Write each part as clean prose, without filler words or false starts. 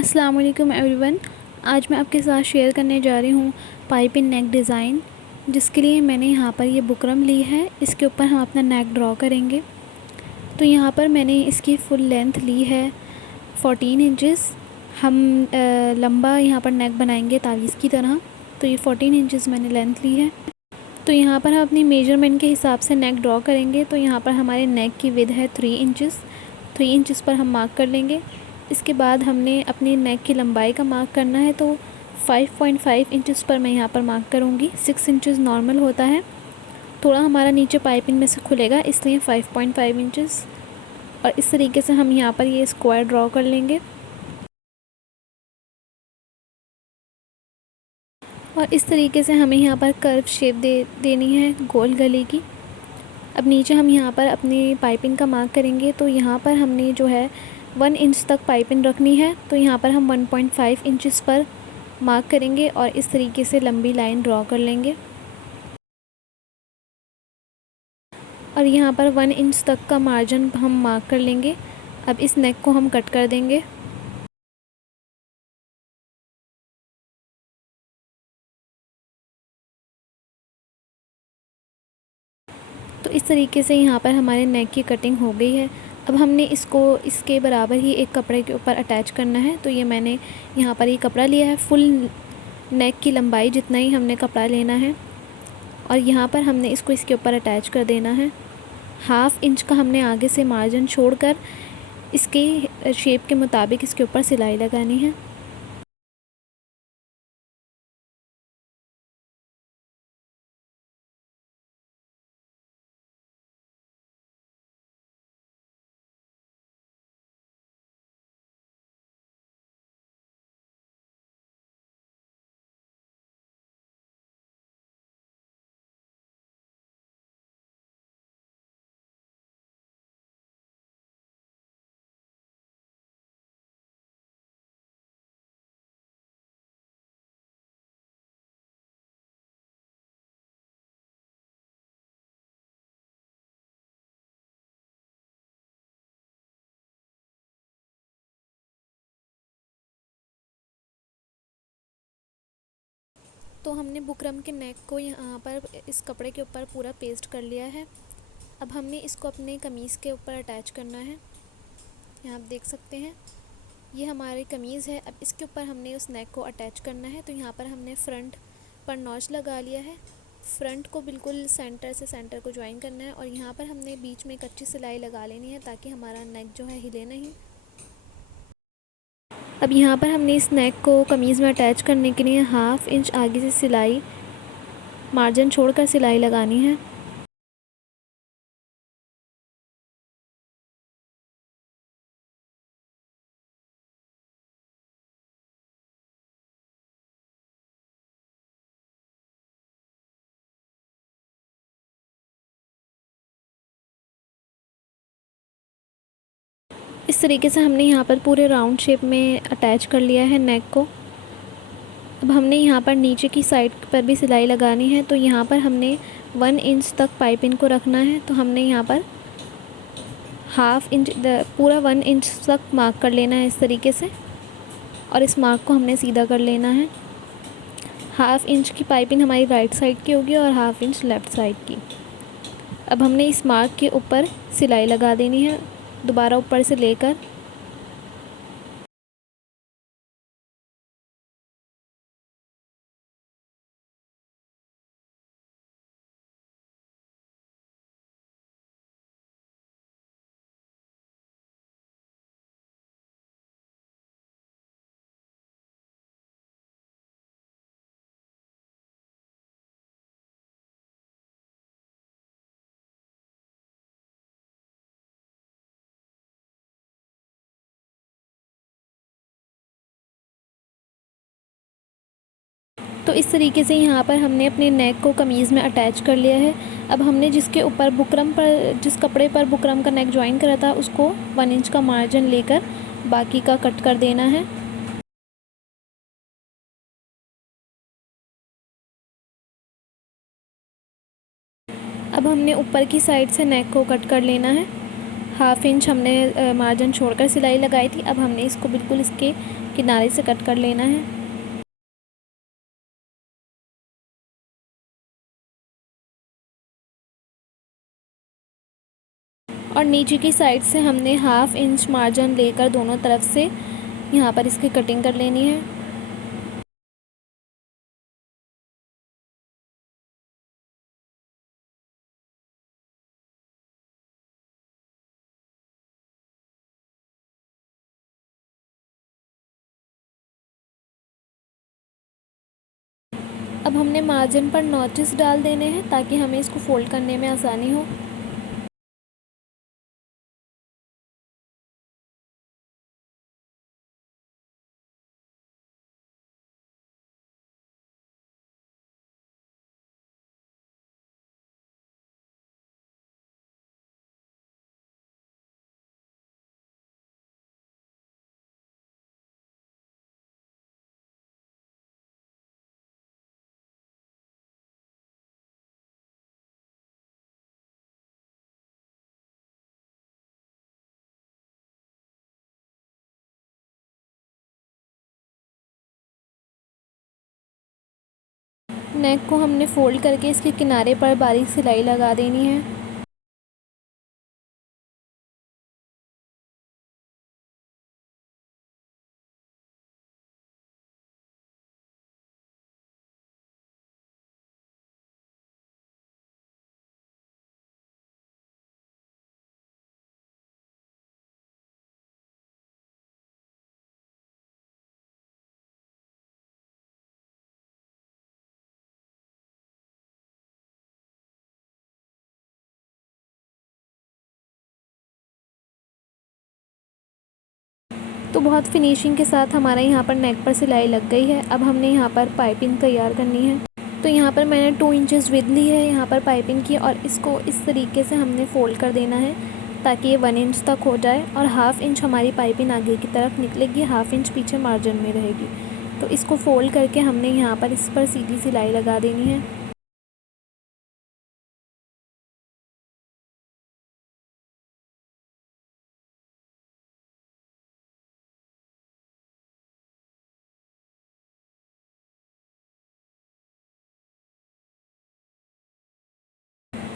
अस्सलाम वालेकुम एवरीवन। आज मैं आपके साथ शेयर करने जा रही हूँ पाइप इन नेक डिज़ाइन, जिसके लिए मैंने यहाँ पर ये बुकरम ली है। इसके ऊपर हम अपना नेक ड्रॉ करेंगे। तो यहाँ पर मैंने इसकी फ़ुल लेंथ ली है 14 इंचेस। हम लंबा यहाँ पर नेक बनाएंगे तावीज़ की तरह, तो ये 14 इंचेस मैंने लेंथ ली है। तो यहाँ पर हम अपनी मेजरमेंट के हिसाब से नेक ड्रॉ करेंगे। तो यहाँ पर हमारे नेक की विड्थ है 3 इंचेस। 3 इंचेस पर हम मार्क कर लेंगे। इसके बाद हमने अपनी नेक की लंबाई का मार्क करना है, तो 5.5 इंचेस पर मैं यहाँ पर मार्क करूँगी। 6 इंचेस नॉर्मल होता है, थोड़ा हमारा नीचे पाइपिंग में से खुलेगा, इसलिए 5.5 इंचेस। और इस तरीके से हम यहाँ पर ये स्क्वायर ड्रॉ कर लेंगे। और इस तरीके से हमें यहाँ पर कर्व शेप देनी है गोल गले की। अब नीचे हम यहाँ पर अपनी पाइपिंग का मार्क करेंगे। तो यहाँ पर हमने जो है 1 इंच तक पाइपिंग रखनी है, तो यहाँ पर हम 1.5 इंचेस पर मार्क करेंगे और इस तरीके से लंबी लाइन ड्रॉ कर लेंगे। और यहाँ पर 1 इंच तक का मार्जिन हम मार्क कर लेंगे। अब इस नेक को हम कट कर देंगे। तो इस तरीके से यहाँ पर हमारे नेक की कटिंग हो गई है। अब हमने इसको इसके बराबर ही एक कपड़े के ऊपर अटैच करना है। तो ये मैंने यहाँ पर ये कपड़ा लिया है, फुल नेक की लंबाई जितना ही हमने कपड़ा लेना है। और यहाँ पर हमने इसको इसके ऊपर अटैच कर देना है। 1/2 इंच का हमने आगे से मार्जिन छोड़कर इसके शेप के मुताबिक इसके ऊपर सिलाई लगानी है। तो हमने बुकरम के नेक को यहाँ पर इस कपड़े के ऊपर पूरा पेस्ट कर लिया है। अब हमने इसको अपने कमीज़ के ऊपर अटैच करना है। यहाँ आप देख सकते हैं, ये हमारी कमीज़ है। अब इसके ऊपर हमने उस नेक को अटैच करना है। तो यहाँ पर हमने फ्रंट पर नॉच लगा लिया है। फ्रंट को बिल्कुल सेंटर से सेंटर को ज्वाइन करना है और यहाँ पर हमने बीच में एक अच्छी सिलाई लगा लेनी है, ताकि हमारा नेक जो है हिले नहीं। अब यहाँ पर हमने इस नेक को कमीज़ में अटैच करने के लिए 1/2 इंच आगे से सिलाई मार्जिन छोड़कर सिलाई लगानी है। इस तरीके से हमने यहाँ पर पूरे राउंड शेप में अटैच कर लिया है नेक को। अब हमने यहाँ पर नीचे की साइड पर भी सिलाई लगानी है। तो यहाँ पर हमने 1 इंच तक पाइपिंग को रखना है। तो हमने यहाँ पर 1/2 इंच पूरा 1 इंच तक मार्क कर लेना है इस तरीके से, और इस मार्क को हमने सीधा कर लेना है। 1/2 इंच की पाइपिंग हमारी राइट साइड की होगी और 1/2 इंच लेफ़्ट साइड की। अब हमने इस मार्क के ऊपर सिलाई लगा देनी है, दोबारा ऊपर से लेकर। तो इस तरीके से यहाँ पर हमने अपने नेक को कमीज़ में अटैच कर लिया है। अब हमने जिसके ऊपर बुकरम पर, जिस कपड़े पर बुकरम का नेक ज्वाइन करा था, उसको 1 इंच का मार्जिन लेकर बाकी का कट कर देना है। अब हमने ऊपर की साइड से नेक को कट कर लेना है। 1/2 इंच हमने मार्जिन छोड़कर सिलाई लगाई थी। अब हमने इसको बिल्कुल इसके किनारे से कट कर लेना है। और नीचे की साइड से हमने 1/2 इंच मार्जिन लेकर दोनों तरफ से यहाँ पर इसकी कटिंग कर लेनी है। अब हमने मार्जिन पर नॉचेस डाल देने हैं ताकि हमें इसको फोल्ड करने में आसानी हो। नेक को हमने फ़ोल्ड करके इसके किनारे पर बारीक सिलाई लगा देनी है। तो बहुत फिनिशिंग के साथ हमारा यहाँ पर नेक पर सिलाई लग गई है। अब हमने यहाँ पर पाइपिंग तैयार करनी है। तो यहाँ पर मैंने 2 इंचेस विड्थ ली है यहाँ पर पाइपिंग की, और इसको इस तरीके से हमने फ़ोल्ड कर देना है ताकि ये 1 इंच तक हो जाए, और 1/2 इंच हमारी पाइपिंग आगे की तरफ निकलेगी, 1/2 इंच पीछे मार्जिन में रहेगी। तो इसको फ़ोल्ड करके हमने यहाँ पर इस पर सीधी सिलाई लगा देनी है।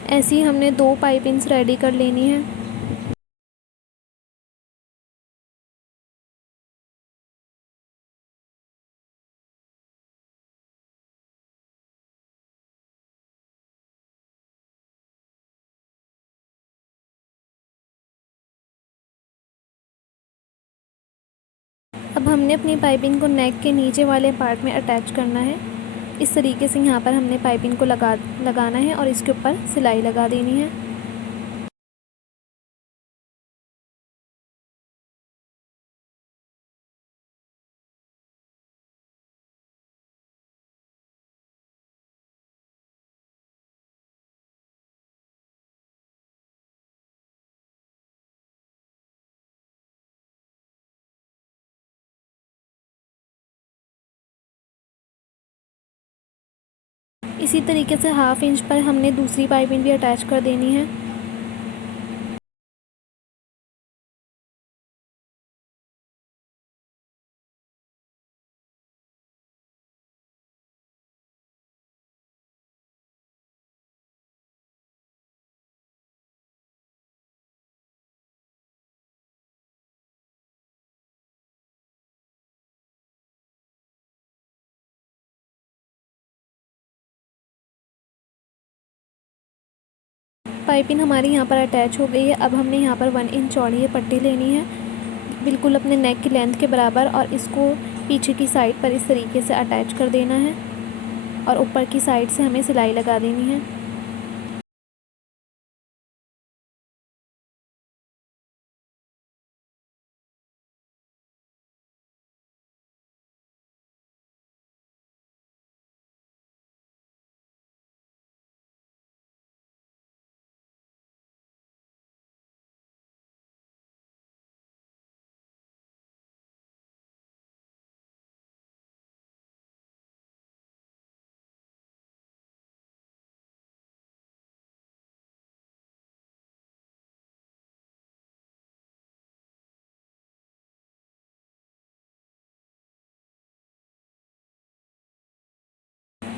ऐसे ही हमने 2 पाइपिंग्स रेडी कर लेनी है। अब हमने अपनी पाइपिंग को नेक के नीचे वाले पार्ट में अटैच करना है। इस तरीके से यहाँ पर हमने पाइपिंग को लगाना है और इसके ऊपर सिलाई लगा देनी है। इसी तरीके से 1/2 इंच पर हमने दूसरी पाइपिंग भी अटैच कर देनी है। पाइपिंग हमारी यहाँ पर अटैच हो गई है। अब हमने यहाँ पर 1 इंच चौड़ी ये पट्टी लेनी है, बिल्कुल अपने नेक की लेंथ के बराबर, और इसको पीछे की साइड पर इस तरीके से अटैच कर देना है और ऊपर की साइड से हमें सिलाई लगा देनी है।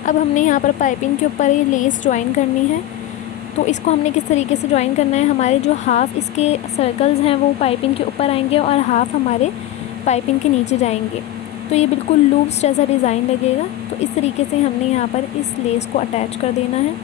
अब हमने यहाँ पर पाइपिंग के ऊपर ये लेस ज्वाइन करनी है। तो इसको हमने किस तरीके से ज्वाइन करना है, हमारे जो हाफ़ इसके सर्कल्स हैं वो पाइपिंग के ऊपर आएंगे और हाफ़ हमारे पाइपिंग के नीचे जाएंगे। तो ये बिल्कुल लूप्स जैसा डिज़ाइन लगेगा। तो इस तरीके से हमने यहाँ पर इस लेस को अटैच कर देना है।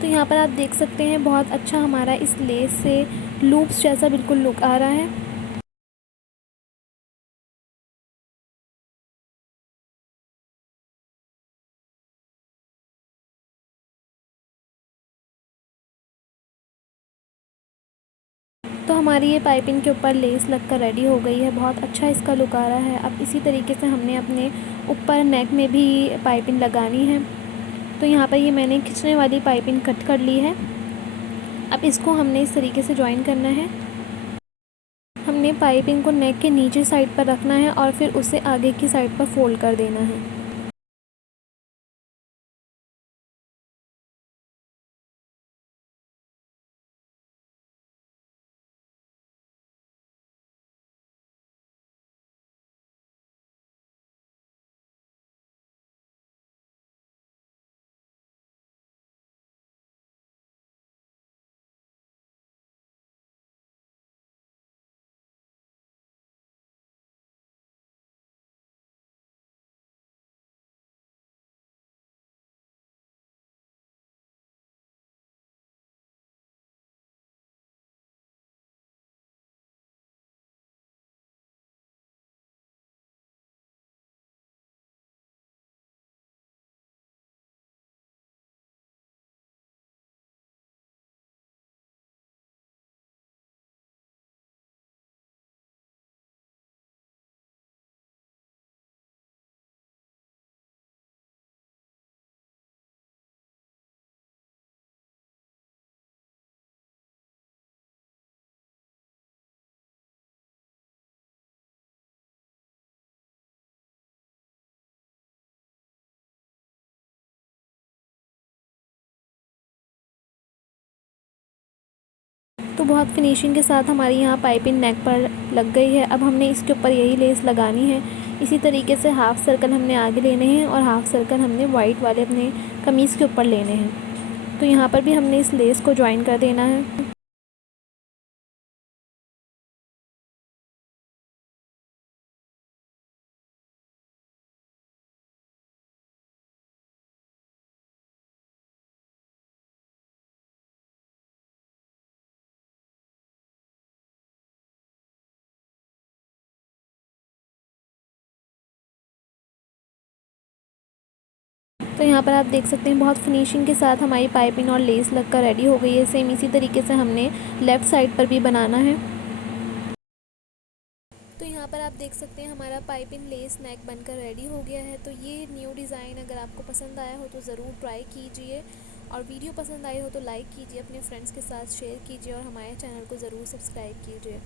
तो यहाँ पर आप देख सकते हैं बहुत अच्छा हमारा इस लेस से लूप्स जैसा बिल्कुल लुक आ रहा है। तो हमारी ये पाइपिंग के ऊपर लेस लगकर रेडी हो गई है। बहुत अच्छा इसका लुक आ रहा है। अब इसी तरीके से हमने अपने ऊपर नेक में भी पाइपिंग लगानी है। तो यहाँ पर ये मैंने खींचने वाली पाइपिंग कट कर ली है। अब इसको हमने इस तरीके से ज्वाइन करना है। हमने पाइपिंग को नेक के नीचे साइड पर रखना है और फिर उसे आगे की साइड पर फोल्ड कर देना है। तो बहुत फिनिशिंग के साथ हमारी यहाँ पाइपिंग नेक पर लग गई है। अब हमने इसके ऊपर यही लेस लगानी है। इसी तरीके से हाफ़ सर्कल हमने आगे लेने हैं और हाफ़ सर्कल हमने वाइट वाले अपने कमीज़ के ऊपर लेने हैं। तो यहाँ पर भी हमने इस लेस को ज्वाइन कर देना है। तो यहाँ पर आप देख सकते हैं बहुत फिनिशिंग के साथ हमारी पाइपिंग और लेस लगकर रेडी हो गई है। सेम इसी तरीके से हमने लेफ़्ट साइड पर भी बनाना है। तो यहाँ पर आप देख सकते हैं हमारा पाइपिंग लेस नेक बनकर रेडी हो गया है। तो ये न्यू डिज़ाइन अगर आपको पसंद आया हो तो ज़रूर ट्राई कीजिए, और वीडियो पसंद आई हो तो लाइक कीजिए, अपने फ्रेंड्स के साथ शेयर कीजिए और हमारे चैनल को ज़रूर सब्सक्राइब कीजिए।